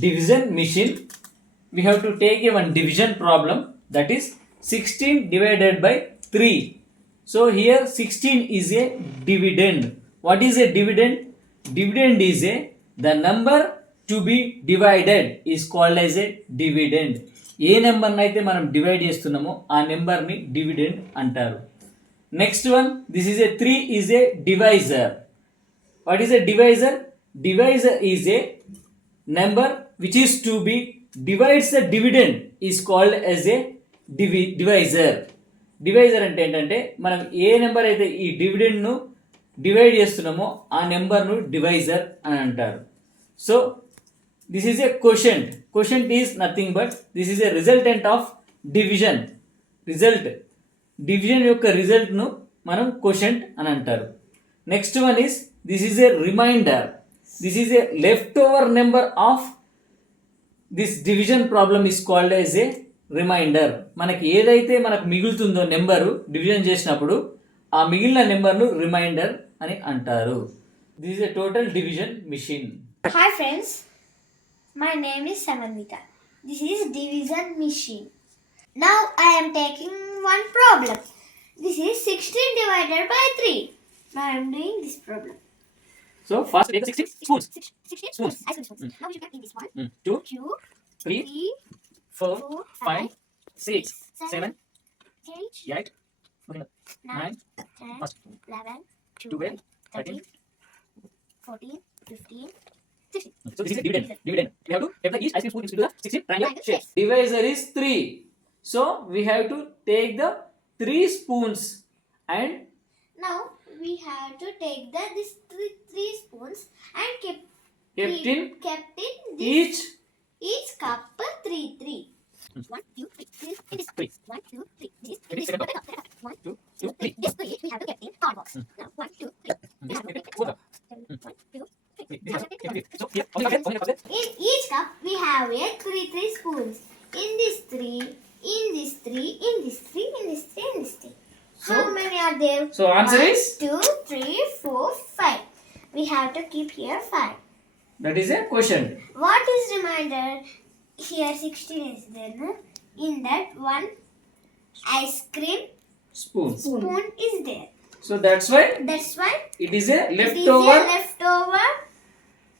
division machine. We have to take a one division problem, that is 16 divided by 3. So here 16 is a dividend. What is a dividend? Dividend is the number to be divided is called as a dividend. ఏ నెంబర్ని అయితే మనం divide చేస్తున్నామో ఆ నెంబర్ని dividend అంటారు. Next one, this is A 3 is a divisor. What is a divisor? Divisor is a number which is to be divides the dividend is called as a divisor. Divisor అంటే ఏంటంటే మనం ఏ number అయితే ఈ డివిడెండ్ను divide చేస్తున్నామో ఆ నెంబర్ను divisor అని అంటారు. So this is a quotient. Quotient is nothing but this is a resultant of division. Division యొక్క రిజల్ట్ను మనం క్వోషెంట్ అని అంటారు. Next one is this is a remainder. This is a leftover number of this division problem is called as a remainder. మనకి ఏదైతే మనకు మిగులుతుందో number division చేసినప్పుడు ఆ మిగిలిన నెంబర్ను రిమైండర్ అని అంటారు. This is a total division machine. Hi friends, my name is Samandita. This is division machine. Now I am taking one problem. This is 16 divided by 3. Now I am doing this problem. So first take the 16 spoons. 16 spoons. Ice cream spoons. Now we should get in this one. 2, 3, 4, 5, 6, 7, 8, 8, 9, 10, 11, 12, 13, 14, 15, 16. So this is a dividend. We have to take the each ice cream spoon into the 16 triangular shapes. Divisor is 3. So we have to take the 3 spoons and Now we have to take these three spoons and kept in this, each cup 3. 1, 2, 3. This is 3. 1, 2, 3. This is 1, 2, 3. This 3 we have to get in card box. Now 1, 2, 3. We have to get 1, 2, 3. In each cup we have a 3 spoons. In this 3, in this 3, in this 3, in this 3, in this 3. How many are there? So answer 1, is 2, 3, 4, 5. We have to keep here 5. that is a question. What is reminder? Here 16 is there. No? In that one ice cream Spoon. is there. So that's why That's why it is a it leftover. is a leftover.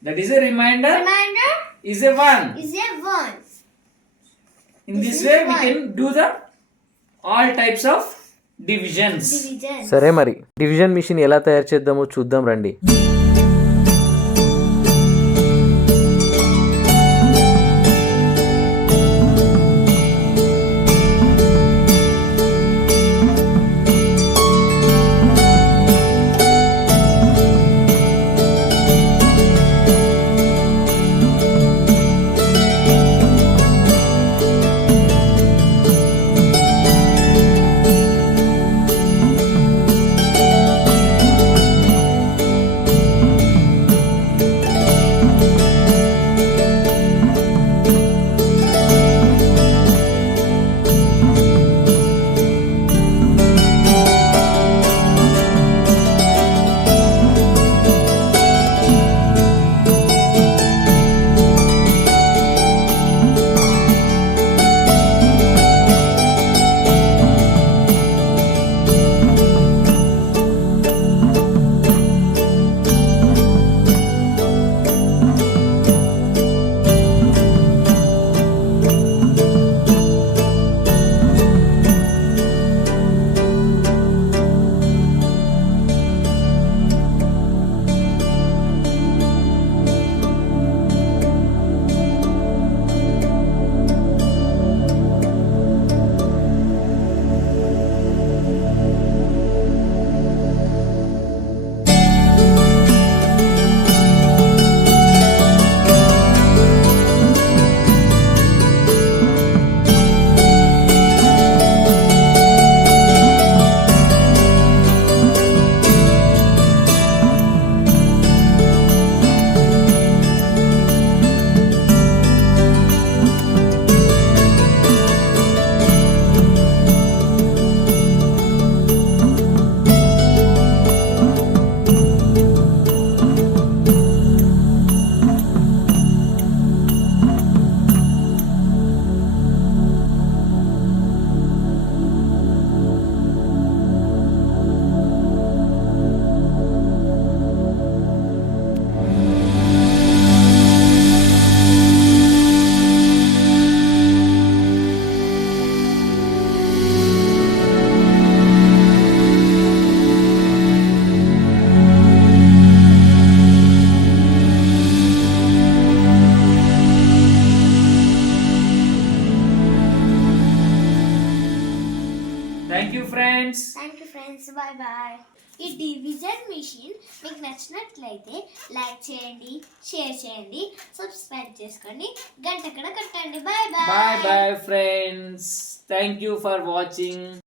That is a reminder. Reminder Is a 1. is a 1. In This this is way we one. can do the all types of divisions. Division. సరే మరి division machine ఎలా తయారు చేద్దామో చూద్దాం రండి. Thank you friends. Thank you friends, bye bye. ఈ division machine మీకు నచ్చినట్లయితే లైక్ చేయండి, షేర్ చేయండి, సబ్స్క్రైబ్ చేసుకోండి, గంట కూడా కొట్టండి. Bye bye bye friends. Thank you for watching.